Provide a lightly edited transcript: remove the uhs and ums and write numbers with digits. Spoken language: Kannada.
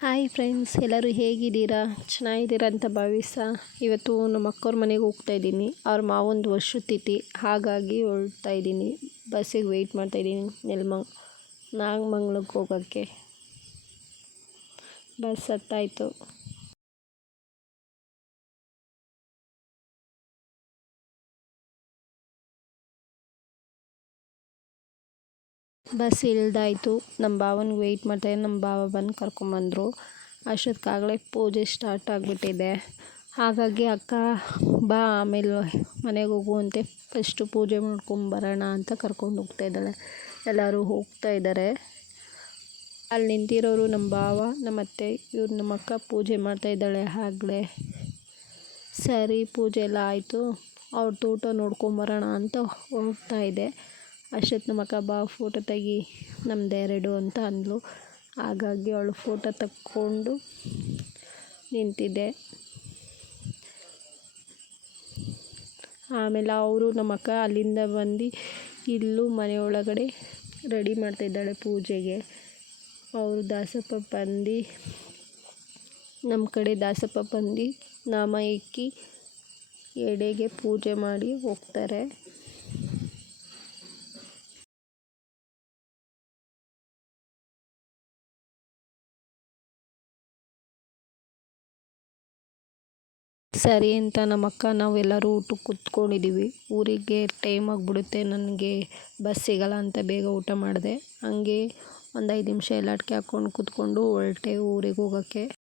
ಹಾಯ್ ಫ್ರೆಂಡ್ಸ್, ಎಲ್ಲರೂ ಹೇಗಿದ್ದೀರಾ? ಚೆನ್ನಾಗಿದ್ದೀರಾ ಅಂತ ಇವತ್ತು ನಮ್ಮ ಅಕ್ಕವ್ರ ಮನೆಗೆ ಹೋಗ್ತಾ ಇದ್ದೀನಿ. ಅವ್ರ ಮಾವೊಂದು ವರ್ಷದ ತಿಥಿ, ಹಾಗಾಗಿ ಹೊರಡ್ತಾ ಇದ್ದೀನಿ. ಬಸ್ಸಿಗೆ ವೆಯ್ಟ್ ಮಾಡ್ತಾಯಿದ್ದೀನಿ. ನಾಗಮಂಗ್ಲಕ್ಕೆ ಹೋಗೋಕ್ಕೆ ಬಸ್ ಹತ್ತಾಯಿತು. ಬಸ್ ಇಳ್ದಾಯಿತು. ನಮ್ಮ ಭಾವನಿಗೆ ವೆಯ್ಟ್ ಮಾಡ್ತಾಯಿದ್ದೆ. ನಮ್ಮ ಭಾವ ಬಂದು ಕರ್ಕೊಂಬಂದರು. ಅಷ್ಟೊತ್ತಿಗಾಗಲೇ ಪೂಜೆ ಸ್ಟಾರ್ಟ್ ಆಗಿಬಿಟ್ಟಿದೆ. ಹಾಗಾಗಿ ಅಕ್ಕ ಬಾ, ಆಮೇಲೆ ಮನೆಗೆ ಹೋಗುವಂತೆ, ಫಸ್ಟು ಪೂಜೆ ಮಾಡ್ಕೊಂಬರೋಣ ಅಂತ ಕರ್ಕೊಂಡು ಹೋಗ್ತಾ ಇದ್ದಾಳೆ. ಎಲ್ಲರೂ ಹೋಗ್ತಾ ಇದ್ದಾರೆ. ಅಲ್ಲಿ ನಿಂತಿರೋರು ನಮ್ಮ ಭಾವ, ನಮ್ಮ ಅತ್ತೆ, ಇವ್ರು ನಮ್ಮ ಅಕ್ಕ ಪೂಜೆ ಮಾಡ್ತಾಯಿದ್ದಾಳೆ. ಆಗಲೇ ಸರಿ, ಪೂಜೆ ಎಲ್ಲ ಆಯಿತು, ಅವ್ರ ತೋಟ ನೋಡ್ಕೊಂಬರೋಣ ಅಂತ ಹೋಗ್ತಾ ಇದೆ. ಅಷ್ಟೊತ್ತು ನಮ್ಮ ಅಕ್ಕ ಬಾ ಫೋಟೋ ತೆಗಿ, ನಮ್ಮದೆರಡು ಅಂತ ಅಂದಳು. ಹಾಗಾಗಿ ಅವಳು ಫೋಟೋ ತಕ್ಕೊಂಡು ನಿಂತಿದ್ದೆ. ಆಮೇಲೆ ಅವರು ನಮ್ಮ ಅಕ್ಕ ಅಲ್ಲಿಂದ ಬಂದು ಇಲ್ಲೂ ಮನೆ ಒಳಗಡೆ ರೆಡಿ ಮಾಡ್ತಾಯಿದ್ದಾಳೆ ಪೂಜೆಗೆ. ಅವರು ದಾಸಪ್ಪ ಬಂದು, ನಮ್ಮ ಕಡೆ ದಾಸಪ್ಪ ಬಂದು ನಾಮ ಇಕ್ಕಿ ಎಡೆಗೆ ಪೂಜೆ ಮಾಡಿ ಹೋಗ್ತಾರೆ. ಸರಿ ಅಂತ ನಮ್ಮ ಅಕ್ಕ ನಾವೆಲ್ಲರೂ ಊಟಕ್ಕೆ ಕೂತ್ಕೊಂಡಿದ್ದೀವಿ. ಊರಿಗೆ ಟೈಮ್ ಆಗಿಬಿಡುತ್ತೆ, ನನಗೆ ಬಸ್ ಸಿಗಲ್ಲ ಅಂತ ಬೇಗ ಊಟ ಮಾಡಿದೆ. ಹಂಗೆ ಒಂದು 5 ನಿಮಿಷ ಎಲ್ಲ ಅಡಿಕೆ ಹಾಕ್ಕೊಂಡು ಕೂತ್ಕೊಂಡು ಹೊರಟೆ ಊರಿಗೆ ಹೋಗೋಕ್ಕೆ.